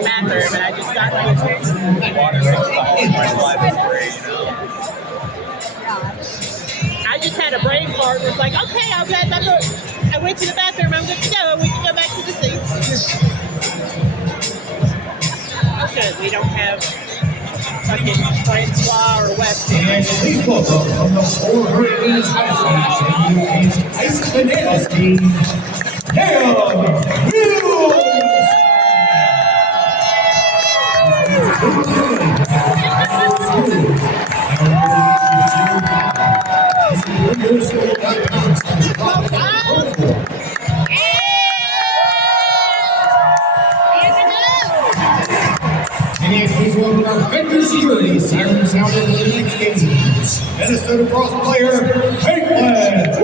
the bathroom, and I just got like water fixed the whole my blood was free, you know. I just had a brain fart. It was like, okay, I went to the bathroom. I'm good to go. We can go back to the seats. Good. We don't have fucking Francois or West Ham. And please welcome from the 400 Ice Bananas team, Cam Please welcome our Vendor Security, Siren Sound and League Games, Minnesota Cross player, Caitlin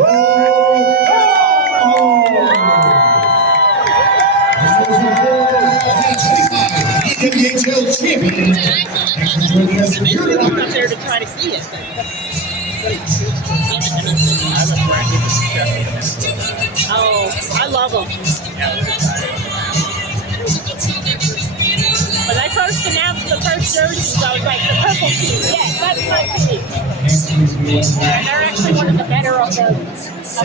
EWHL champion. Thanks for joining us here tonight. I'm there to try to see it. Oh, I love them. When I first announced the first jerseys, I was like, the purple team. Yes, that's my team. And they're actually one of the better of the jerseys.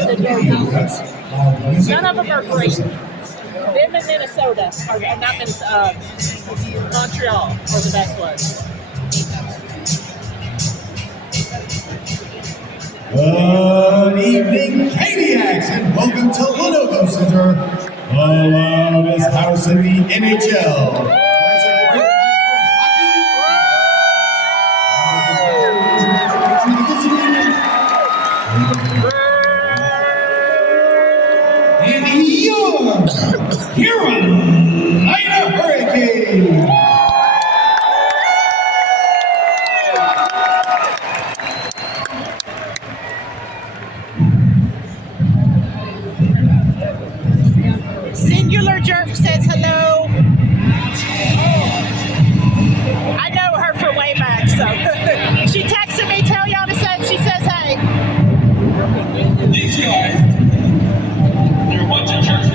None of them are great. Them in Minnesota, or not Minnesota, Montreal are the best ones. Good evening, Caniacs, and welcome to Lenovo Center, the loudest house in the NHL. And your Carolina Hurricane. Singular Jerk says hello. I know her from way back, so she texted me, tell y'all to say, she says hey. These guys, they're a bunch of jerks.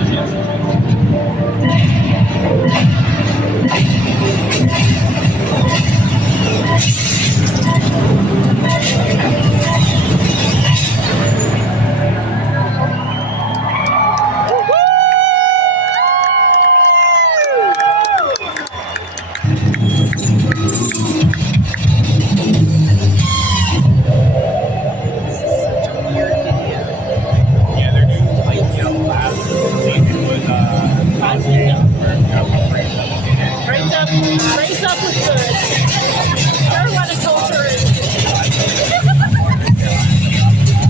Raise up was good. Carolina culture is.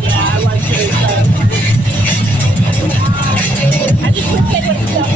Yeah, I like raise up. I just wish they would stop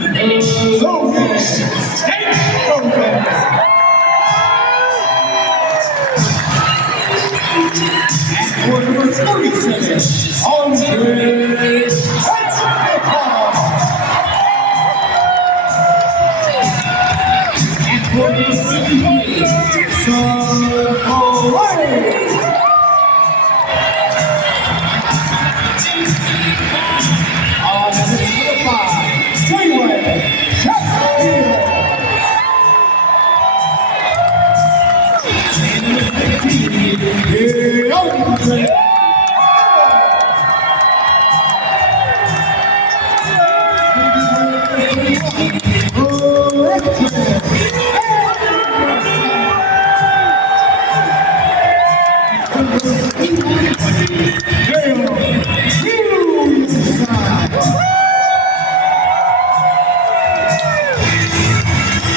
Logan State goaltender. For number 37, Andre and for number 78, Seth Jarvis. On the 5, Freeway, Seth Jarvis.